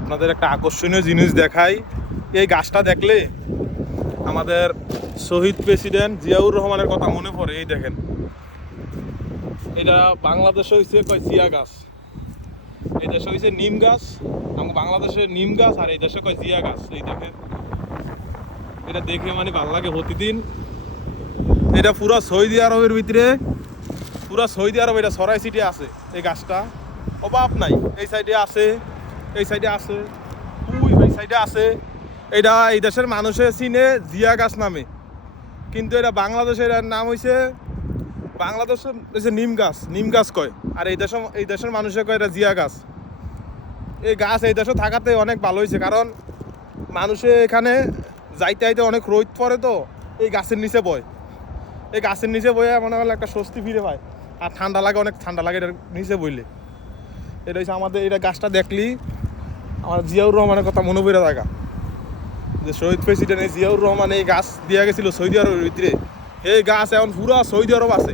আপনাদের একটা আকর্ষণীয় জিনিস দেখাই। এই গাছটা দেখলে আমাদের শহীদ প্রেসিডেন্ট জিয়াউর রহমানের কথা মনে পড়ে। এই দেখেন, এটা বাংলাদেশে হয়েছে কয় জিয়া গাছ, এই দেশে হয়েছে নিম গাছ। বাংলাদেশের নিম গাছ, আর এই দেশে কয় জিয়া গাছ। এই দেখেন, এটা দেখে মানে ভালো লাগে প্রতিদিন। এটা পুরা সৌদি আরবের ভিতরে, পুরা সৌদি আরব এটা সরাই সিটি আছে এই গাছটা, অভাব নাই। এই সাইডে আছে, এই সাইডে আছে, ওই সাইডে আছে। এটা এই দেশের মানুষে চিনে জিয়া গাছ নামে, কিন্তু এটা বাংলাদেশের নাম হয়েছে, বাংলাদেশের হচ্ছে নিম গাছ, নিম গাছ কয়। আর এই দেশের মানুষে কয় এটা জিয়া গাছ। এই গাছ এই দেশে থাকাতে অনেক ভালো হয়েছে, কারণ মানুষে এখানে যাইতে যাইতে অনেক রোদ পড়ে, তো এই গাছের নিচে বয়। এই গাছের নিচে বয়ে মনে হলে একটা স্বস্তি ফিরে পায়, আর ঠান্ডা লাগে, অনেক ঠান্ডা লাগে এটার নিচে বইলে। এটা হচ্ছে আমাদের, এটা গাছটা দেখলি আমার জিয়াউর রহমানের কথা মনে পড়ে থাকা, যে শহীদ প্রেসিডেন্ট জিয়াউর রহমান এই গাছ দিয়া গেছিল সৌদি আরবের ভিতরে। এই গাছ এখন পুরা সৌদি আরব আছে।